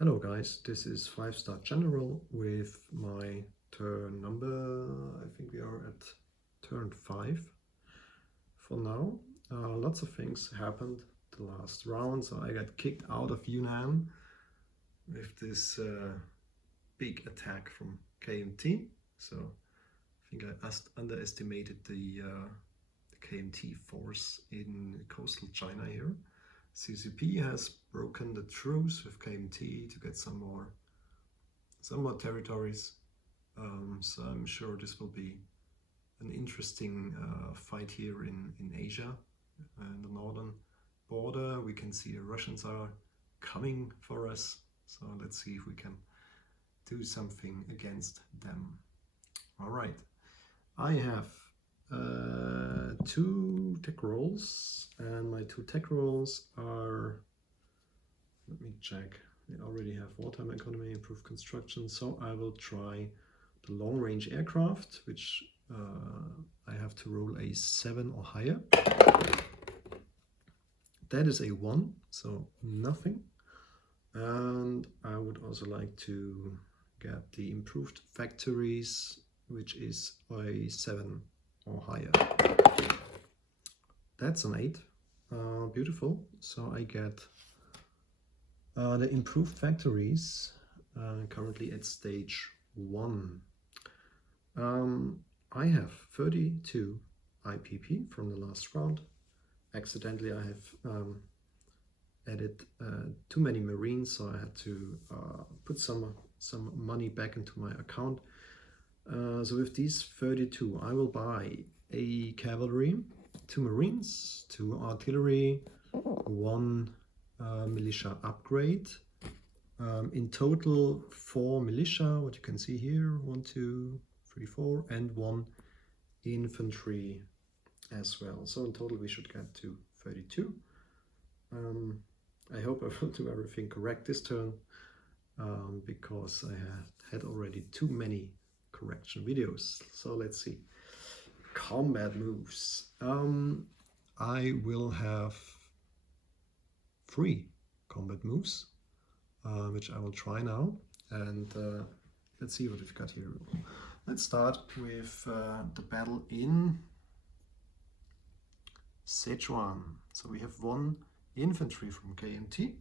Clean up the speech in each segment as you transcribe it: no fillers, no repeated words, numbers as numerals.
Hello guys, this is 5-star general with my turn number, I think we are at turn 5 for now. Lots of things happened the last round, so I got kicked out of Yunnan with this big attack from KMT. So I think I underestimated the KMT force in coastal China here. CCP has broken the truce with KMT to get some more territories. So I'm sure this will be an interesting fight here in Asia, in the northern border. We can see the Russians are coming for us. So let's see if we can do something against them. All right, I have 2 tech rolls, and my 2 tech rolls are, let me check, they already have wartime economy, improved construction, so I will try the long-range aircraft, which I have to roll a 7 or higher. That is a 1, so nothing. And I would also like to get the improved factories, which is a 7 or higher. That's an 8. Beautiful. So I get the improved factories currently at stage 1. I have 32 IPP from the last round. Accidentally I have added too many Marines, so I had to put some money back into my account. So with these 32, I will buy a cavalry, 2 Marines, 2 artillery, 1 militia upgrade. In total 4 militia, what you can see here, 1, 2, 3, 4, and 1 infantry as well. So in total we should get to 32. I hope I will do everything correct this turn, because I had already too many correction videos. So let's see. Combat moves. I will have 3 combat moves, which I will try now, and let's see what we've got here. Let's start with the battle in Sichuan. So we have 1 infantry from KMT,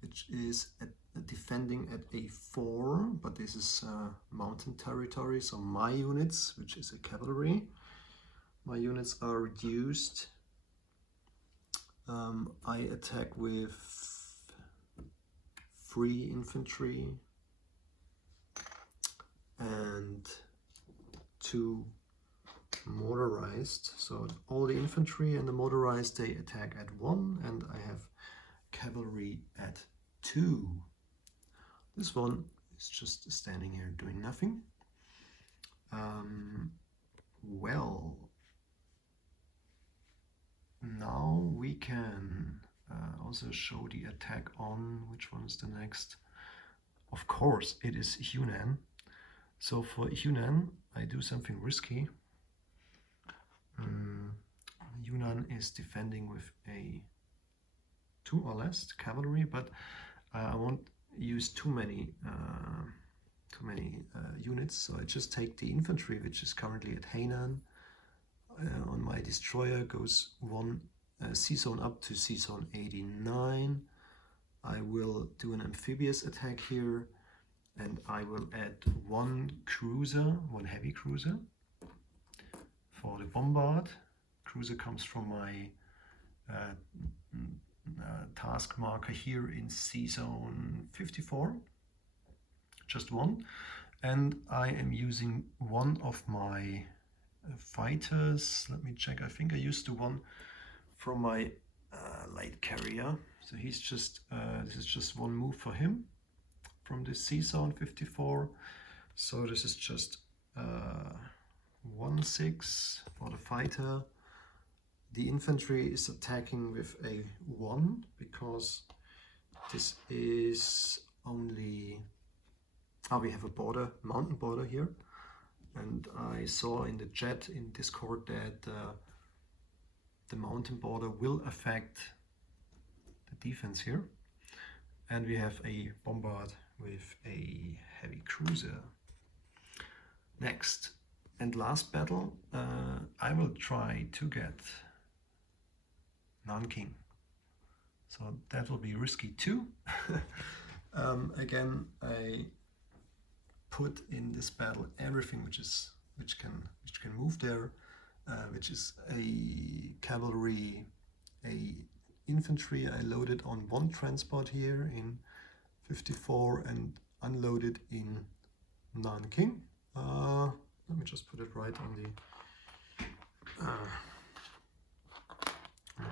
which is defending at A4, but this is mountain territory, so my units, which is a cavalry, my units are reduced. I attack with 3 infantry and 2 motorized. So all the infantry and the motorized, they attack at 1, and I have cavalry at 2. This one is just standing here doing nothing. Well, now we can also show the attack on, which one is the next? Of course, it is Yunnan. So for Yunnan, I do something risky. Yunnan is defending with a 2 or less cavalry, but I won't use too many units, so I just take the infantry, which is currently at Hainan. On my destroyer goes 1 sea zone up to sea zone 89. I will do an amphibious attack here, and I will add 1 cruiser, 1 heavy cruiser for the bombard. Cruiser comes from my task marker here in sea zone 54, just 1, and I am using 1 of my fighters. Let me check, I think I used the 1 from my light carrier, so he's just this is just 1 move for him from the sea zone 54, so this is just 1/6 for the fighter. The infantry is attacking with a 1 because this is only, we have a mountain border here, and I saw in the chat in Discord that the mountain border will affect the defense here, And we have a bombard with a heavy cruiser. Next and last battle, I will try to get Nanking. So that will be risky too. Again, I put in this battle everything which can move there, which is a cavalry, a infantry. I loaded on one transport here in 54 and unloaded in Nanking. Let me just put it right on the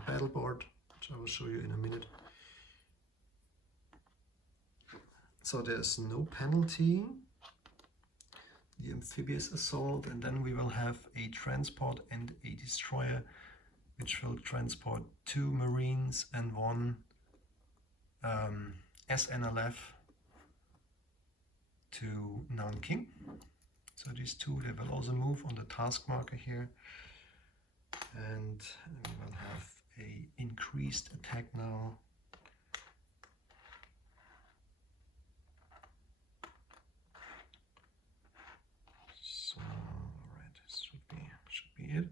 battle board, which I will show you in a minute. So there's no penalty, the amphibious assault, and then we will have a transport and a destroyer, which will transport 2 Marines and 1 SNLF to Nanking. So these two, they will also move on the task marker here, and we will have a increased attack now. So, alright, this should be it.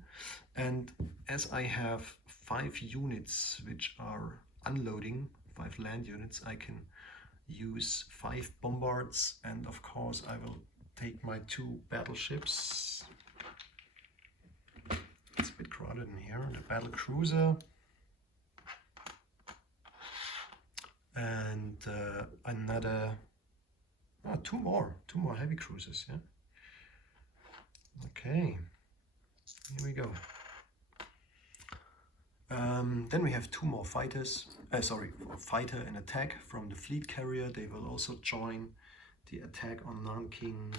And as I have 5 units which are unloading, 5 land units, I can use 5 bombards, and of course I will take my 2 battleships. It's a bit crowded in here. The battle cruiser and another 2 more heavy cruisers. Yeah. Okay, here we go. Then we have 2 more fighters. Fighter and attack from the fleet carrier. They will also join the attack on Nanking.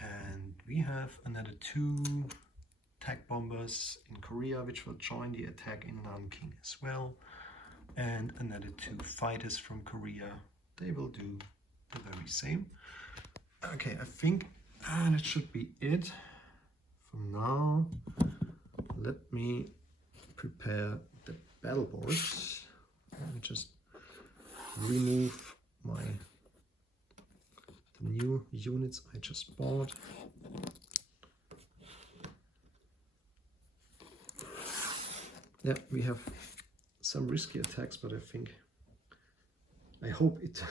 And we have another 2 attack bombers in Korea, which will join the attack in Nanking as well. And another 2 fighters from Korea. They will do the very same. Okay, I think that should be it for now. Let me prepare the battle boards. Let me just remove the new units I just bought. Yeah, we have some risky attacks, but I hope it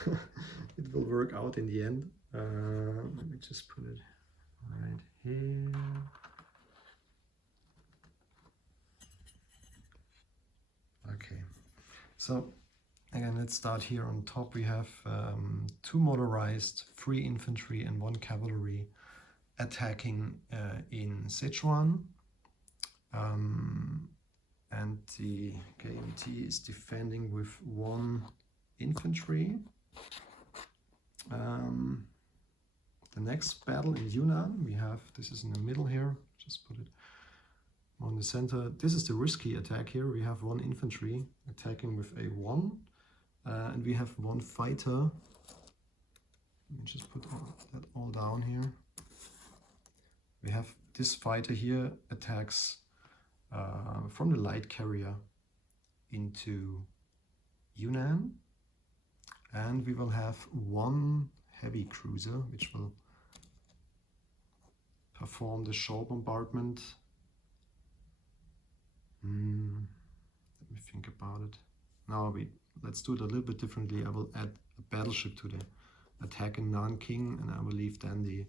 it will work out in the end. Let me just put it right here. Okay, so again, let's start here on top. We have 2 motorized, 3 infantry and 1 cavalry attacking in Sichuan. And the KMT is defending with 1 infantry. The next battle in Yunnan, we have, this is in the middle here, just put it on the center. This is the risky attack here. We have 1 infantry attacking with a 1, and we have 1 fighter. Let me just put that all down here. We have this fighter here attacks from the light carrier into Yunnan, and we will have 1 heavy cruiser which will perform the shore bombardment. Let me think about it. Now let's do it a little bit differently. I will add a battleship to the attack in Nanking, and I will leave then the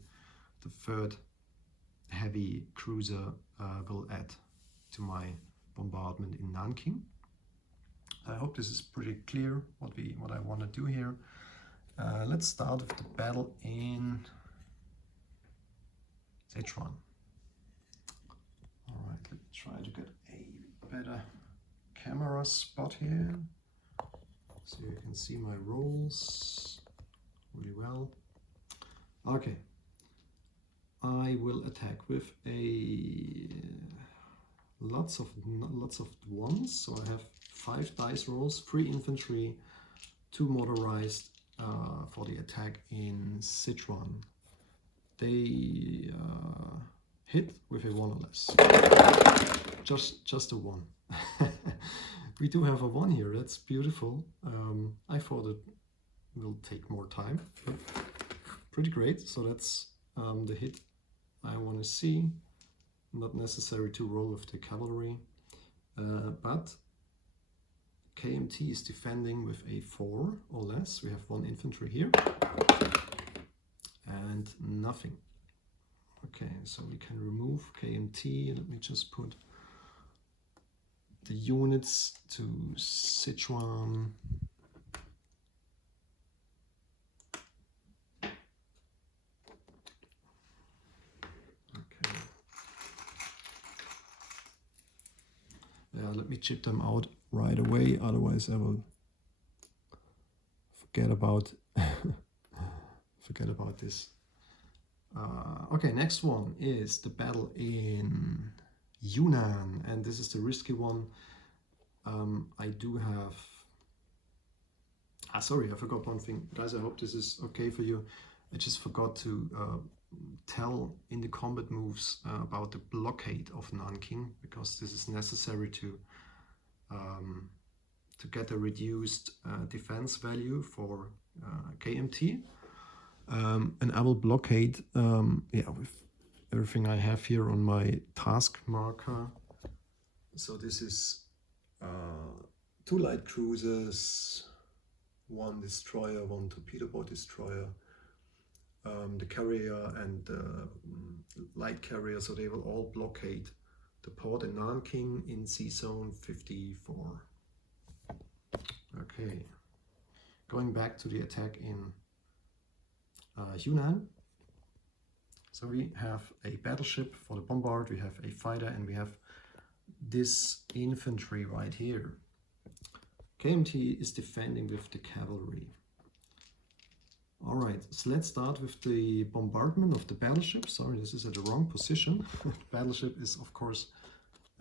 3rd heavy cruiser will add to my bombardment in Nanking. I hope this is pretty clear what I want to do here. Let's start with the battle in Sichuan. All right, let's try to get a better camera spot here so you can see my rolls really well. Okay, I will attack with lots of 1s. So I have 5 dice rolls, 3 infantry, 2 motorized for the attack in Sichuan. They hit with a 1 or less. Just a 1. We do have a 1 here. That's beautiful. I thought it will take more time, but pretty great. So that's the hit I want to see. Not necessary to roll with the cavalry, but KMT is defending with a 4 or less. We have 1 infantry here and nothing. Okay, so we can remove KMT. Let me just put the units to Sichuan. Okay. Yeah, let me chip them out right away, otherwise I will forget about this. Okay, next one is the battle in Yunnan, and this is the risky one. I do have... sorry, I forgot one thing. Guys, I hope this is okay for you. I just forgot to tell in the combat moves about the blockade of Nanking, because this is necessary to get a reduced defense value for KMT. And I will blockade with everything I have here on my task marker. So this is 2 light cruisers, 1 destroyer, 1 torpedo boat destroyer, the carrier and the light carrier, so they will all blockade the port in Nanking in sea zone 54. Okay, going back to the attack in Yunnan. So we have a battleship for the bombard, we have a fighter, and we have this infantry right here. KMT is defending with the cavalry. Alright, so let's start with the bombardment of the battleship. Sorry, this is at the wrong position. The battleship is, of course,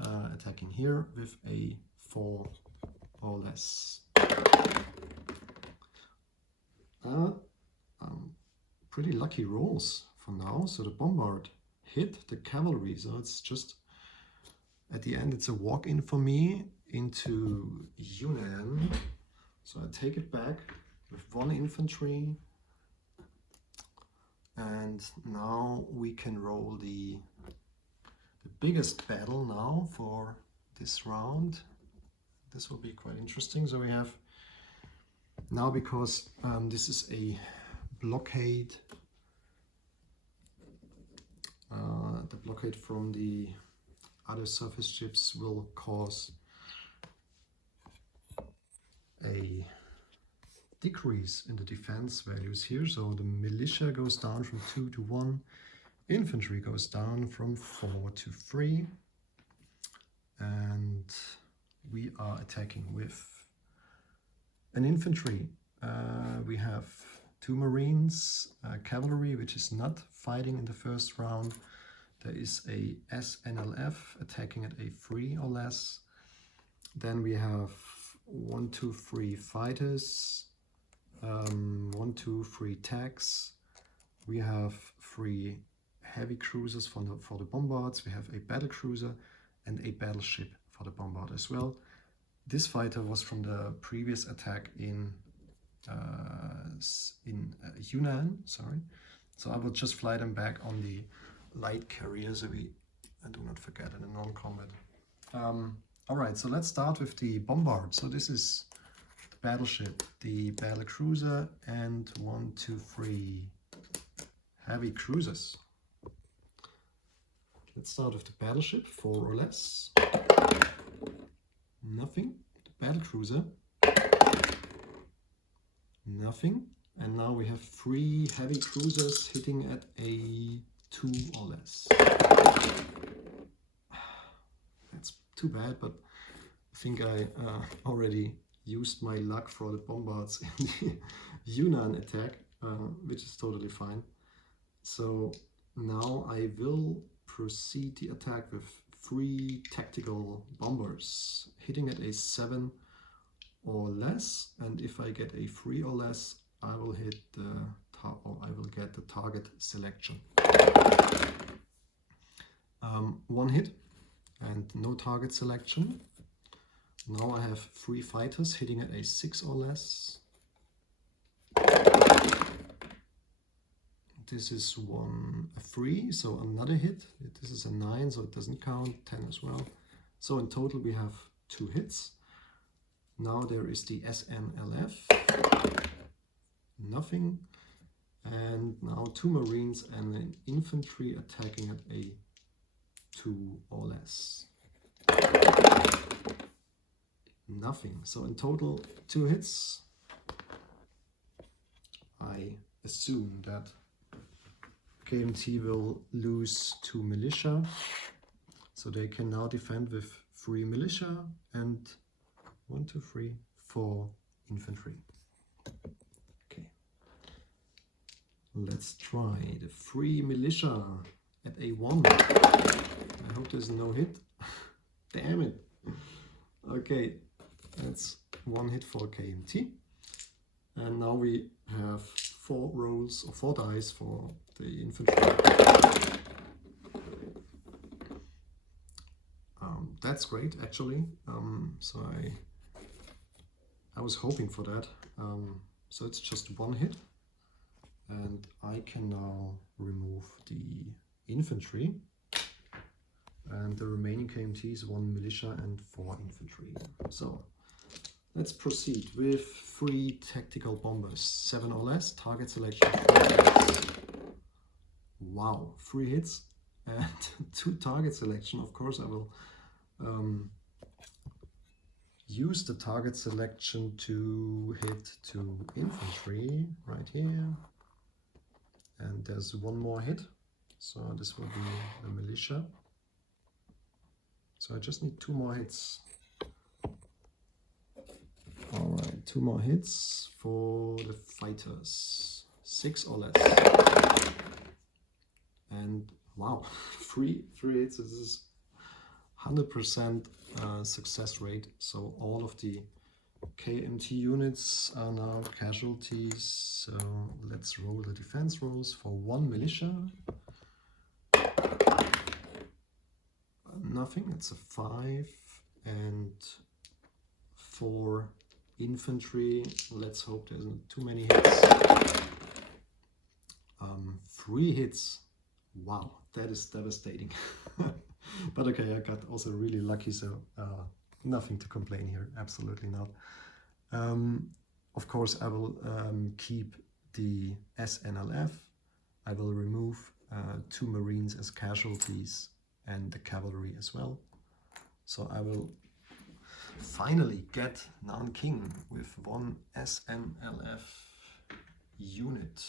attacking here with a 4 or less. Pretty lucky rolls for now. So the bombard hit the cavalry. So it's just, at the end, it's a walk-in for me into Yunnan. So I take it back with 1 infantry. And now we can roll the biggest battle now for this round. This will be quite interesting. So we have now, because this is a blockade, the blockade from the other surface ships will cause a decrease in the defense values here. So the militia goes down from 2 to 1, infantry goes down from 4 to 3, and we are attacking with an infantry. We have 2 marines, cavalry, which is not fighting in the first round. There is a SNLF attacking at a 3 or less. Then we have 1, 2, 3 fighters, 1, 2, 3 tanks. We have 3 heavy cruisers for the bombards. We have a battle cruiser and a battleship for the bombard as well. This fighter was from the previous attack in Yunnan, sorry. So I will just fly them back on the light carrier, so I do not forget in the non-combat. Alright, so let's start with the bombard. So this is the battleship, the battle cruiser, and 1, 2, 3 heavy cruisers. Let's start with the battleship, 4 or less. Nothing. The battle cruiser. Nothing. And now we have 3 heavy cruisers hitting at a 2 or less. That's too bad, but I think I already used my luck for the bombards in the Yunnan attack, which is totally fine. So now I will proceed the attack with 3 tactical bombers hitting at a 7 or less, and if I get a 3 or less, I will hit I will get the target selection. 1 hit and no target selection. Now I have 3 fighters hitting at a 6 or less. This is a 3, so another hit. This is a 9, so it doesn't count. 10 as well. So in total we have 2 hits. Now there is the SNLF. Nothing. And now 2 Marines and an infantry attacking at a 2 or less. Nothing. So in total 2 hits. I assume that KMT will lose 2 militia. So they can now defend with 3 militia and 1, 2, 3, 4 infantry. Okay. Let's try the 3 militia at a 1. I hope there's no hit. Damn it. Okay, that's 1 hit for KMT. And now we have 4 rolls or 4 dice for the infantry. That's great, actually. So I was hoping for that. So it's just 1 hit, and I can now remove the infantry. And the remaining KMT is 1 militia and 4 infantry. So let's proceed with 3 tactical bombers, 7 or less, target selection 3 hits. Wow, 3 hits and 2 target selection. Of course, I will use the target selection to hit 2 infantry right here. And there's 1 more hit, so this will be the militia. So I just need 2 more hits. Alright, 2 more hits for the fighters. 6 or less. And wow, 3 hits. This is 100% success rate. So all of the KMT units are now casualties. So let's roll the defense rolls for 1 militia. Nothing, it's a 5, and 4 infantry. Let's hope there's not too many hits. 3 hits. Wow, that is devastating. But okay, I got also really lucky, so nothing to complain here, absolutely not. Of course, I will keep the SNLF. I will remove 2 Marines as casualties and the cavalry as well. So I will finally get Nanking with 1 SNLF unit.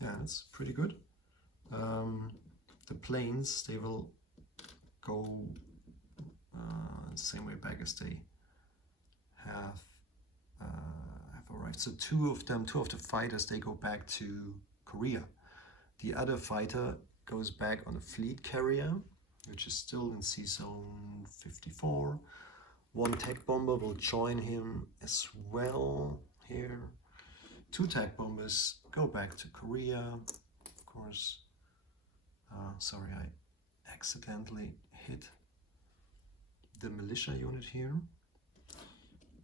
Yeah, it's pretty good. The planes, they will go the same way back as they have arrived. So two of the fighters, they go back to Korea. The other fighter goes back on a fleet carrier, which is still in Sea Zone 54. 1 tech bomber will join him as well here. 2 tech bombers go back to Korea. Of course, sorry, I accidentally hit the militia unit here.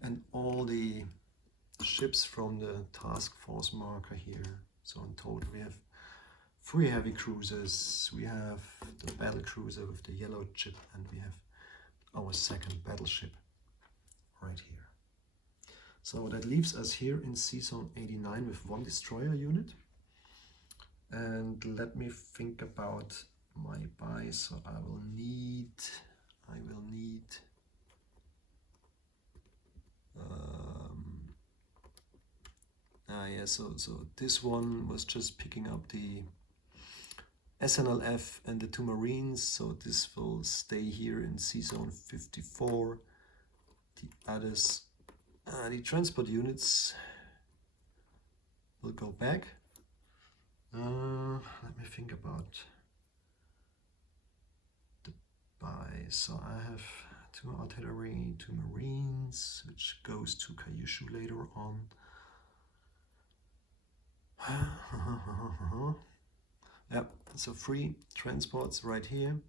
And all the ships from the task force marker here. So in total we have 3 heavy cruisers, we have the battle cruiser with the yellow chip, and we have our 2nd battleship right here. So that leaves us here in Sea Zone 89 with 1 destroyer unit. And let me think about my buy. So I will need yeah, so this one was just picking up the SNLF and the 2 Marines, so this will stay here in Sea Zone 54. The others, the transport units will go back. Let me think about the buy. So I have 2 artillery, 2 Marines, which goes to Kyushu later on. Yep, so 3 transports right here.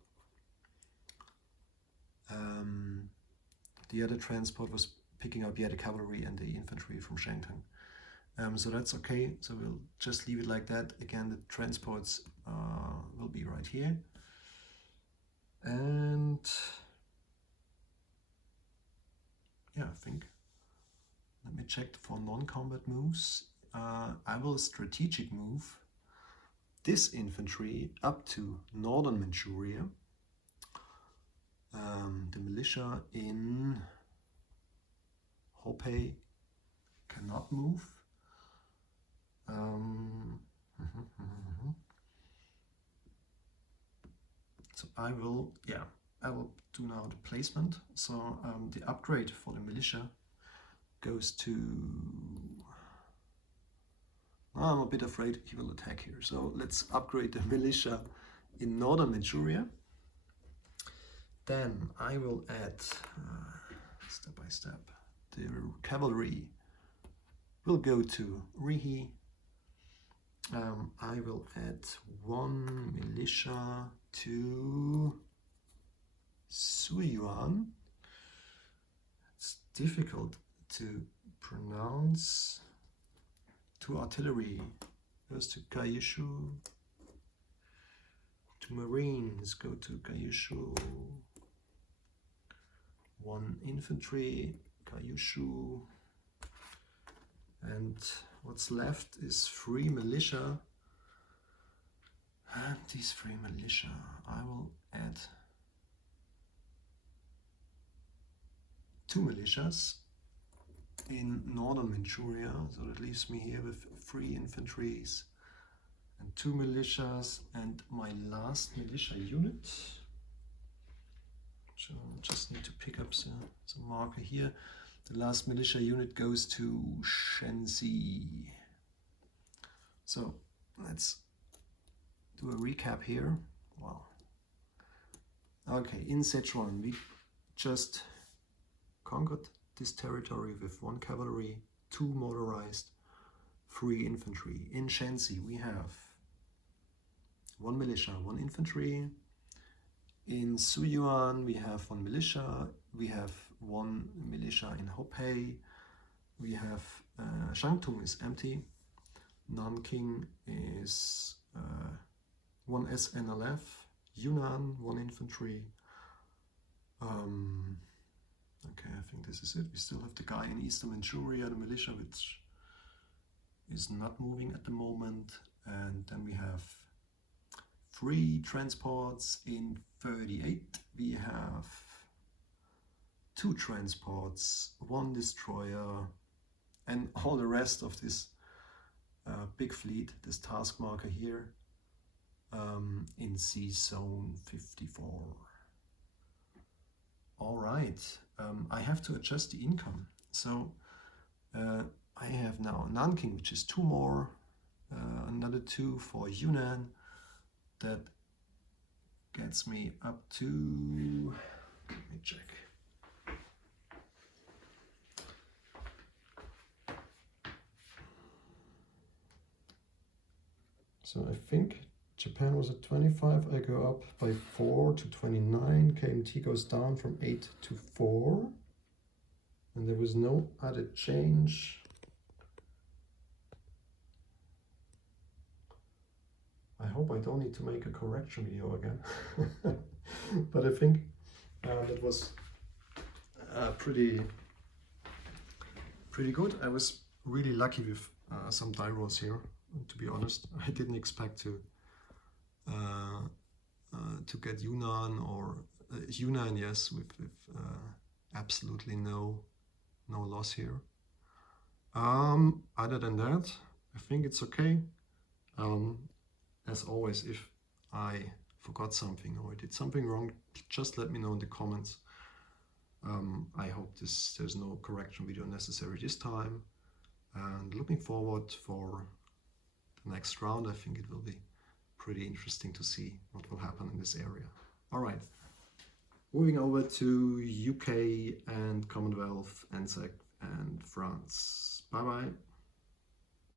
the other transport was picking up the cavalry and the infantry from Shantung. So that's okay, so we'll just leave it like that. Again, the transports will be right here. And yeah, I think, let me check for non-combat moves. I will strategic move this infantry up to northern Manchuria. The militia in Hopei cannot move. So I will do now the placement. So the upgrade for the militia goes to, I'm a bit afraid he will attack here. So let's upgrade the militia in northern Manchuria. Then I will add, step by step, the cavalry will go to Rihi. I will add one militia to Sichuan. It's difficult to pronounce. To artillery goes to Gaishu. To marines go to Gaishu. One infantry, Gaishu. And what's left is 3 militia. And these 3 militia, I will add 2 militias in northern Manchuria. So that leaves me here with 3 infantries and 2 militias, and my last militia unit. So just need to pick up some marker here. The last militia unit goes to Shenzi. So let's do a recap here. Wow. Okay, in Sichuan we just conquered this territory with 1 cavalry, 2 motorized, 3 infantry. In Shenzi we have 1 militia, 1 infantry. In Sichuan we have 1 militia. We have 1 militia in Hopei. We have Shantung is empty. Nanking is 1 SNLF. Yunnan 1 infantry. Okay, I think this is it. We still have the guy in Eastern Manchuria, the militia, which is not moving at the moment. And then we have 3 transports in 38. We have 2 transports, 1 destroyer, and all the rest of this big fleet, this task marker here, in Sea Zone 54. All right, I have to adjust the income. So I have now Nanking, which is 2 more, another 2 for Yunnan. That gets me up to, let me check. So I think Japan was at 25, I go up by 4 to 29, KMT goes down from 8 to 4, and there was no added change. I hope I don't need to make a correction video again, but I think it was pretty good. I was really lucky with some die rolls here, to be honest. I didn't expect to get Yunnan or Yunnan, yes, with absolutely no loss here. Other than that, I think it's okay. As always, if I forgot something or I did something wrong, just let me know in the comments. I hope there's no correction video necessary this time. And looking forward for the next round. I think it will be pretty interesting to see what will happen in this area. All right, moving over to UK and Commonwealth, ANZAC and France. Bye bye.